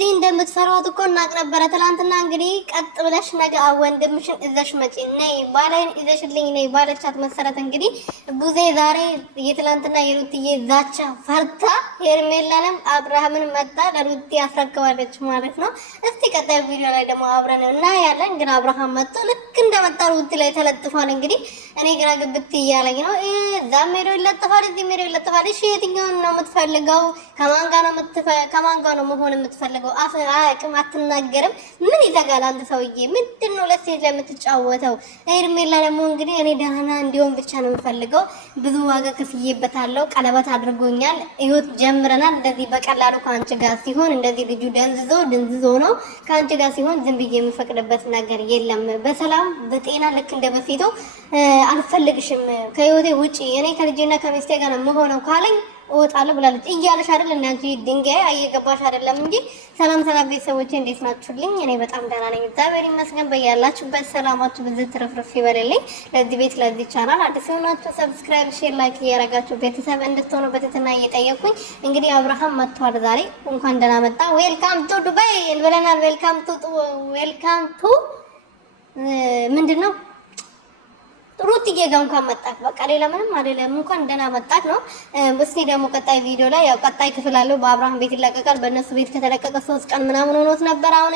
እንደዚህ እንደምትፈሯት እኮ እናቅ ነበረ። ትናንትና እንግዲህ ቀጥ ብለሽ ነገ ወንድምሽን እዘሽ መጪ ነይ ባላይን እዘሽልኝ ነይ ባለቻት መሰረት እንግዲህ ቡዜ ዛሬ የትናንትና የሩትዬ ዛቻ ፈርታ ሄርሜላንም አብርሃምን መጣ ለሩቲ አስረክባለች ማለት ነው። እስቲ ቀጣይ ቪዲዮ ላይ ደግሞ አብረን እና ያለን ግን አብርሃም መጥቶ ልክ እንደመጣ ሩቲ ላይ ተለጥፏል። እንግዲህ እኔ ግራ ግብት እያለኝ ነው። እዛም ሄዶ ይለጥፋል፣ እዚህም ሄዶ ይለጥፋል። እሺ የትኛውን ነው የምትፈልገው? ከማን ጋር ነው መሆን የምትፈልገው? አፍ አያውቅም፣ አትናገርም። ምን ይዘጋል? አንድ ሰውዬ ምንድን ነው ለሴት ላይ የምትጫወተው? ሄርሜላ ደግሞ እንግዲህ እኔ ደህና እንዲሆን ብቻ ነው የምፈልገው። ብዙ ዋጋ ከፍዬበታለሁ፣ ቀለበት አድርጎኛል፣ ህይወት ጀምረናል። እንደዚህ በቀላሉ ከአንቺ ጋር ሲሆን እንደዚህ ልጁ ድንዝዞ ነው ከአንቺ ጋር ሲሆን ዝም ብዬ የምፈቅድበት ነገር የለም። በሰላም በጤና ልክ እንደ በፊቱ አልፈልግሽም፣ ከህይወቴ ውጪ፣ እኔ ከልጄና ከሚስቴ ጋር ነው የምሆነው ካለኝ እወጣለሁ ብላለች። እያለሽ አይደል እና አንቺ ድንጋይ እየገባሽ አይደለም እንጂ። ሰላም ቤተሰቦቼ እንዴት ናችሁልኝ? እኔ በጣም ደህና ነኝ፣ እግዚአብሔር ይመስገን። በያላችሁበት ሰላማችሁ ብዝት ትርፍርፍ ይበልልኝ። ለዚህ ቤት ለዚህ ቻናል አዲስ የሆናችሁ ሰብስክራይብ፣ ሼር፣ ላይክ እያደረጋችሁ ቤተሰብ እንድትሆኑ በትህትና እየጠየኩኝ እንግዲህ አብርሃም መጥቷል ዛሬ። እንኳን ደህና መጣ። ዌልካም ቱ ዱባይ ብለናል። ዌልካም ቱ ምንድነው ሩትዬ ጋር እንኳን መጣክ። በቃ ሌላ ምንም አይደለም፣ እንኳን ደህና መጣክ ነው። እስቲ ደግሞ ቀጣይ ቪዲዮ ላይ ያው ቀጣይ ክፍል አለው። በአብርሃም ቤት ይለቀቃል። በእነሱ ቤት ከተለቀቀ 3 ቀን ምናምን ሆኖት ነበር። አሁን